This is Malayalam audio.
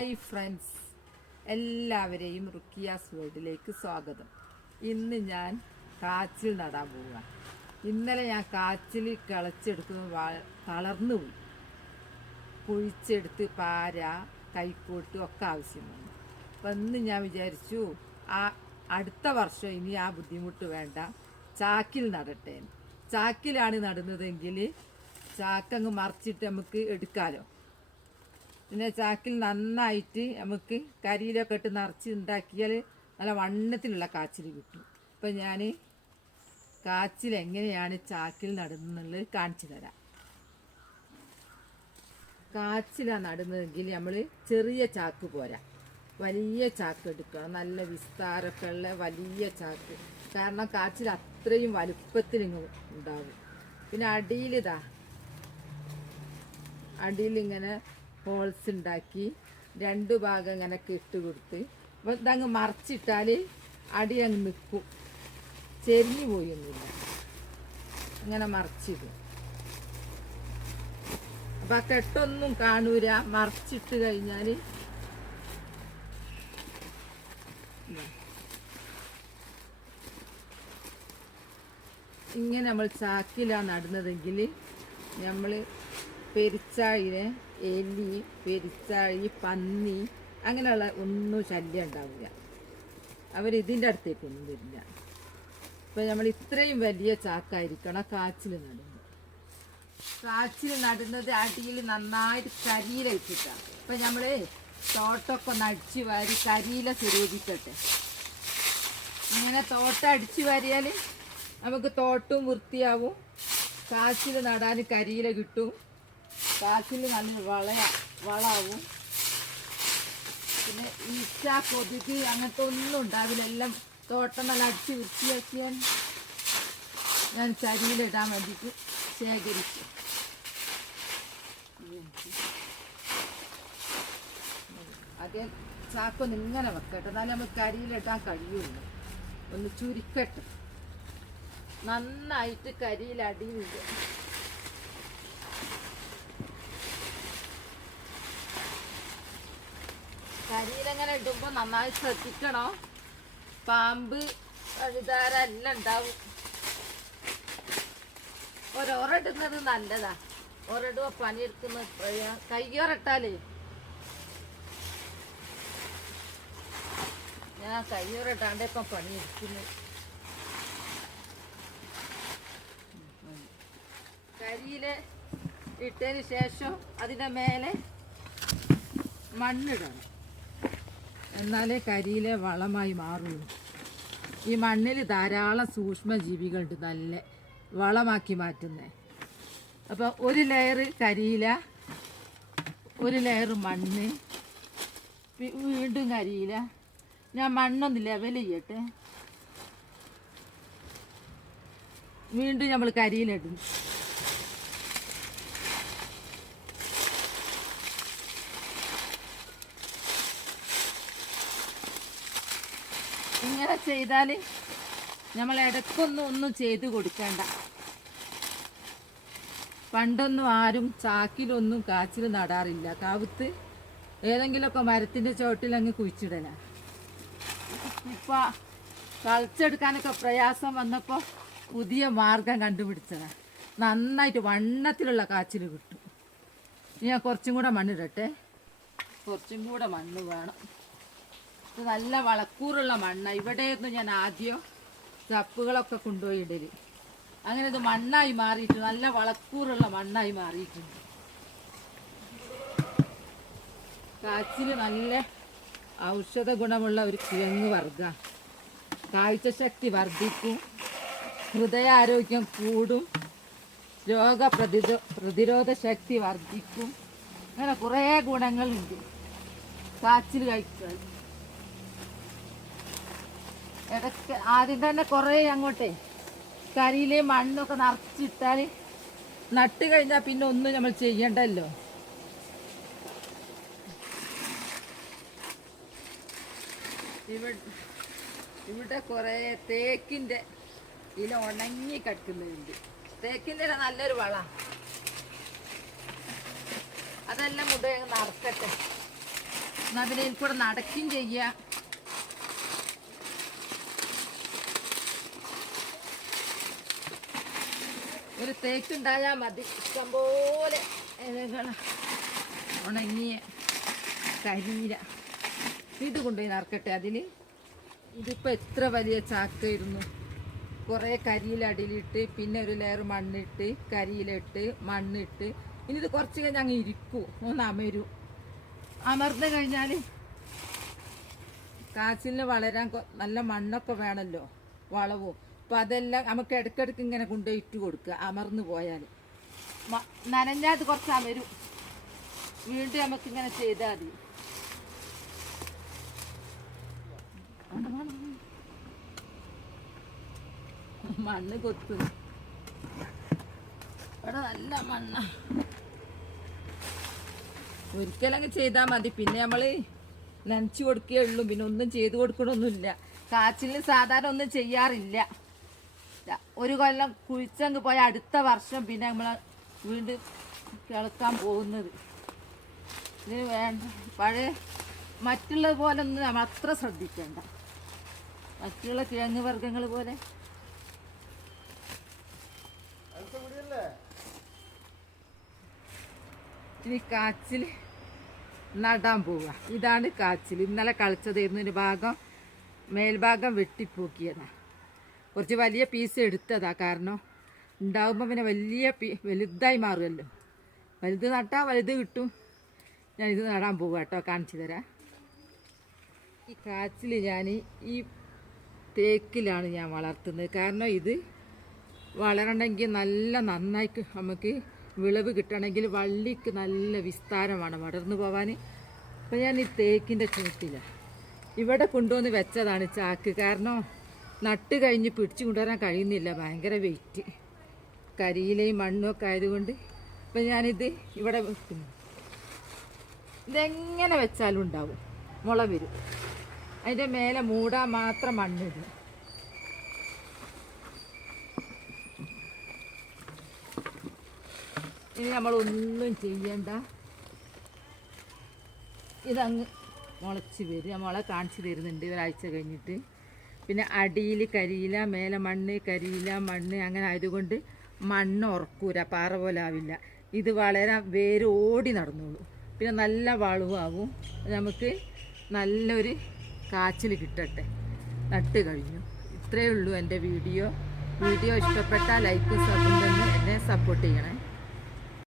ഹായ് ഫ്രണ്ട്സ് എല്ലാവരെയും റുക്കിയാസ് വേൾഡിലേക്ക് സ്വാഗതം. ഇന്ന് ഞാൻ കാച്ചിൽ നടാൻ പോവുക ഇന്നലെ ഞാൻ കാച്ചിൽ കിളച്ചെടുക്കുന്ന തളർന്നു പോയി. കുഴിച്ചെടുത്ത് പാര കൈക്കോട്ട് ഒക്കെ ആവശ്യം വന്നു. അപ്പം ഇന്ന് ഞാൻ വിചാരിച്ചു ആ അടുത്ത വർഷം ഇനി ആ ബുദ്ധിമുട്ട് വേണ്ട. ചാക്കിൽ നടട്ടെ. ചാക്കിലാണ് നടുന്നതെങ്കിൽ ചാക്കങ്ങ് മറിച്ചിട്ട് നമുക്ക് എടുക്കാലോ? പിന്നെ ചാക്കിൽ നന്നായിട്ട് നമുക്ക് കരിയിലൊക്കെ ഇട്ട് നിറച്ച് ഉണ്ടാക്കിയാൽ നല്ല വണ്ണത്തിലുള്ള കാച്ചിൽ കിട്ടും. അപ്പം ഞാൻ കാച്ചിൽ എങ്ങനെയാണ് ചാക്കിൽ നടുന്നുള്ളത് കാണിച്ചു തരാം. കാച്ചിലാണ് നടുന്നതെങ്കിൽ നമ്മൾ ചെറിയ ചാക്ക് പോരാ. വലിയ ചാക്ക് എടുക്കണം നല്ല വിസ്താരമൊക്കെ ഉള്ള വലിയ ചാക്ക്. കാരണം കാച്ചിൽ അത്രയും വലുപ്പത്തിൽ ഉണ്ടാവും. പിന്നെ അടിയിലിതാ. അടിയിൽ ഇങ്ങനെ ഹോൾസ് ഉണ്ടാക്കി രണ്ട് ഭാഗം ഇങ്ങനെ ഇട്ട് കൊടുത്ത്. അപ്പോൾ ഇതങ്ങ് മറിച്ചിട്ടാൽ അടി അങ്ങ് നിൽക്കും ചെരിഞ്ഞു പോയൊന്നുമില്ല. അങ്ങനെ മറിച്ചിടും. അപ്പം ആ കെട്ടൊന്നും കാണൂല. മറിച്ചിട്ട് കഴിഞ്ഞാൽ ഇങ്ങനെ നമ്മൾ ചാക്കിലാണ് നടുന്നതെങ്കിൽ നമ്മൾ പെരിച്ചാഴിനെ എലി പെരിച്ചാഴി പന്നി അങ്ങനെയുള്ള ഒന്നും ശല്യം ഉണ്ടാവില്ല. അവർ ഇതിന്റെ അടുത്തേക്കൊന്നും വരില്ല. ഇപ്പം നമ്മൾ ഇത്രയും വലിയ ചാക്കായിരിക്കണം കാച്ചിൽ നടുന്നത്. കാച്ചിൽ നടുന്നത് അടിയിൽ നന്നായിട്ട് കരിയില ഇട്ടിട്ടാണ് ഇപ്പം നമ്മൾ തോട്ടമൊക്കെ ഒന്ന് അടിച്ചു വാരി കരിയില സ്വരൂപിക്കട്ടെ ഇങ്ങനെ തോട്ടം അടിച്ചു വാരിയാൽ നമുക്ക് തോട്ടവും വൃത്തിയാവും. കാച്ചിൽ നടാൻ കരിയില കിട്ടും. കാച്ചിൽ നല്ല വള വളാവും. പിന്നെ ഈച്ച കൊതുക് അങ്ങനത്തെ ഒന്നും ഉണ്ടാവില്ല. എല്ലാം തോട്ടം നല്ല അടിച്ച് വൃത്തിയാക്കിയാൽ ഞാൻ ചരിയിലിടാൻ വേണ്ടിയിട്ട് ശേഖരിച്ചു അതേ ചാക്കൊന്ന് ഇങ്ങനെ വെക്കട്ടെ എന്നാലും നമുക്ക് കരിയിലിടാൻ കഴിയുള്ളൂ. ഒന്ന് ചുരുക്കട്ടെ. നന്നായിട്ട് കരിയിൽ കരിയിലങ്ങനെ ഇടുമ്പോൾ നന്നായി ശ്രദ്ധിക്കണം. പാമ്പ് വഴുതാര ഉണ്ടാവും. ഒരോറിടുന്നത് നല്ലതാ. ഒരിടുക പണിയെടുക്കുന്നത് കയ്യോറിട്ടാലേ കയ്യൊറിട്ടാലേ. ഞാൻ കയ്യോറിട്ടാണ്ട് ഇപ്പം പണിയെടുക്കുന്നു. കരിയിൽ ഇട്ടതിന് ശേഷം അതിന്റെ മേലെ മണ്ണിടണം. എന്നാലേ കരിയിലെ വളമായി മാറുള്ളൂ. ഈ മണ്ണിൽ ധാരാളം സൂക്ഷ്മജീവികളുണ്ട് നല്ല വളമാക്കി മാറ്റുന്നത് അപ്പോൾ ഒരു ലെയർ കരിയില ഒരു ലെയർ മണ്ണ് വീണ്ടും കരിയില. ഞാൻ മണ്ണൊന്ന് ലെവൽ ചെയ്യട്ടെ. വീണ്ടും നമ്മൾ കരിയിലിടും ഇങ്ങനെ ചെയ്താൽ നമ്മൾ ഇടയ്ക്കൊന്നും ഒന്നും ചെയ്ത് കൊടുക്കേണ്ട. പണ്ടൊന്നും ആരും ചാക്കിലൊന്നും കാച്ചിൽ നടാറില്ല. കാവുത്ത് ഏതെങ്കിലുമൊക്കെ മരത്തിന്റെ ചോട്ടിൽ അങ്ങ് കുഴിച്ചിടല. ഇപ്പോൾ കളിച്ചെടുക്കാനൊക്കെ പ്രയാസം വന്നപ്പോൾ പുതിയ മാർഗം കണ്ടുപിടിച്ചതാണ് നന്നായിട്ട് വണ്ണത്തിലുള്ള കാച്ചിൽ കിട്ടും. ഞാൻ കുറച്ചും കൂടെ മണ്ണിടട്ടെ. കുറച്ചും കൂടെ മണ്ണ് വേണം. ഇത് നല്ല വളക്കൂറുള്ള മണ്ണാണ് ഇവിടെയായിരുന്നു ഞാൻ ആദ്യം ചപ്പുകളൊക്കെ കൊണ്ടുപോയി ഇടൽ. അങ്ങനെ ഇത് മണ്ണായി മാറിയിട്ട് നല്ല വളക്കൂറുള്ള മണ്ണായി മാറിയിട്ടുണ്ട്. കാച്ചിൽ നല്ല ഔഷധ ഗുണമുള്ള ഒരു കിഴങ്ങ് വർഗ. കാഴ്ചശക്തി വർദ്ധിക്കും. ഹൃദയാരോഗ്യം കൂടും. രോഗ പ്രതിരോ പ്രതിരോധ ശക്തി വർദ്ധിക്കും. അങ്ങനെ കുറേ ഗുണങ്ങളുണ്ട്. കാച്ചിൽ കഴിക്കാൻ ഇടയ്ക്ക് ആദ്യം തന്നെ കുറേ അങ്ങോട്ടേ കരിയിലെ മണ്ണൊക്കെ നിറച്ചിട്ടാൽ നട്ട് കഴിഞ്ഞാൽ പിന്നെ ഒന്നും നമ്മൾ ചെയ്യണ്ടല്ലോ. ഇവിടെ കുറേ തേക്കിന്റെ ഇല ഉണങ്ങി കിടക്കുന്നുണ്ട്. തേക്കിന്റെ ഇല നല്ലൊരു വള. അതെല്ലാം മുഴുവൻ നടക്കട്ടെ എന്നാൽ പിന്നെ എനിക്കൂടെ നടക്കുകയും ചെയ്യാം. ഒരു തേക്കുണ്ടായാൽ മതി. ഇഷ്ടംപോലെ ഇലകൾ ഉണങ്ങിയ കരിയില. ഇത് കൊണ്ടുപോയി നറക്കട്ടെ അതിൽ ഇതിപ്പോൾ എത്ര വലിയ ചാക്കായിരുന്നു. കുറേ കരിയില അടിയിലിട്ട് പിന്നെ ഒരു ലെയർ മണ്ണിട്ട് കരിയിലിട്ട് മണ്ണിട്ട്. ഇനി ഇത് കുറച്ച് കഴിഞ്ഞ് അങ്ങ് ഇരിക്കൂ. ഒന്ന് അമരും. അമർന്നു കഴിഞ്ഞാൽ കാച്ചിലിന് വളരാൻ നല്ല മണ്ണൊക്കെ വേണമല്ലോ വളവും. അപ്പം അതെല്ലാം നമുക്ക് ഇടയ്ക്കിടയ്ക്ക് ഇങ്ങനെ കൊണ്ടുപോയി ഇട്ട് കൊടുക്കുക അമർന്നു പോയാൽ. നനഞ്ഞാൽ കുറച്ച് അമരും. വീണ്ടും നമുക്ക് ഇങ്ങനെ ചെയ്താൽ മതി. മണ്ണ് കൊത്തു. ഇവിടെ നല്ല മണ്ണ. ഒരിക്കലങ്ങ് ചെയ്താൽ മതി. പിന്നെ നമ്മൾ നനച്ചു കൊടുക്കേ ഉള്ളൂ. പിന്നെ ഒന്നും ചെയ്തു കൊടുക്കണമൊന്നുമില്ല. കാച്ചിലിന് സാധാരണ ഒന്നും ചെയ്യാറില്ല. ഒരു കൊല്ലം കുഴിച്ചങ്ങ് പോയ അടുത്ത വർഷം പിന്നെ നമ്മൾ വീണ്ടും കിളക്കാൻ പോകുന്നത്. ഇതിന് വേണ്ട. പഴയ മറ്റുള്ളത് പോലെ ഒന്നും നമ്മൾ അത്ര ശ്രദ്ധിക്കേണ്ട. മറ്റുള്ള കിഴങ്ങ് വർഗങ്ങൾ പോലെ. ഇനി കാച്ചിൽ നടാൻ പോവുക. ഇതാണ് കാച്ചിൽ. ഇന്നലെ കളിച്ചതായിരുന്നു. ഇതിന്റെ ഭാഗം മേൽഭാഗം വെട്ടിപ്പോക്കിയതാ. കുറച്ച് വലിയ പീസ് എടുത്തതാ. കാരണം ഉണ്ടാകുമ്പോൾ പിന്നെ വലിയ പീ വലുതായി മാറുമല്ലോ വലുത് നട്ടാൽ വലുത് കിട്ടും. ഞാൻ ഇത് നടാൻ പോകും കേട്ടോ. കാണിച്ചു തരാം. ഈ കാച്ചിൽ ഞാൻ ഈ തേക്കിലാണ് ഞാൻ വളർത്തുന്നത്. കാരണം ഇത് വളരണമെങ്കിൽ നല്ല നന്നായി നമുക്ക് വിളവ് കിട്ടണമെങ്കിൽ വള്ളിക്ക് നല്ല വിസ്താരമാണ് വളർന്നു പോവാൻ അപ്പം ഞാൻ ഈ തേക്കിന്റെ ചുവട്ടിലാണ് ഇവിടെ കൊണ്ടുവന്ന് വെച്ചതാണ് ചാക്ക്. കാരണം നട്ട് കഴിഞ്ഞ് പിടിച്ചു കൊണ്ടുവരാൻ കഴിയുന്നില്ല. ഭയങ്കര വെയിറ്റ് കരിയിലയും മണ്ണും ഒക്കെ ആയതുകൊണ്ട് അപ്പം ഞാനിത് ഇവിടെ വെക്കുന്നു. ഇതെങ്ങനെ വെച്ചാലും ഉണ്ടാവും. മുള വരും. അതിന്റെ മേലെ മൂടാൻ മാത്രം മണ്ണിടും ഇനി നമ്മളൊന്നും ചെയ്യണ്ട. ഇതങ്ങ് മുളച്ച് വരും. മുള കാണിച്ചു തരുന്നുണ്ട് ഒരാഴ്ച കഴിഞ്ഞിട്ട്. പിന്നെ അടിയിൽ കരിയില മേലെ മണ്ണ് കരിയില മണ്ണ് അങ്ങനെ ആയതുകൊണ്ട് മണ്ണ് ഉറക്കൂല പാറ പോലെ ആവില്ല. ഇത് വളരാൻ വേര് ഓടി നടന്നോളൂ. പിന്നെ നല്ല വളവാകും നമുക്ക് നല്ലൊരു കാച്ചിൽ കിട്ടട്ടെ. നട്ട് കഴിഞ്ഞു. ഇത്രയേ ഉള്ളൂ എന്റെ വീഡിയോ. വീഡിയോ ഇഷ്ടപ്പെട്ടാൽ ലൈക്ക് സബ്സ്ക്രൈബ് എന്നെ സപ്പോർട്ട് ചെയ്യണേ.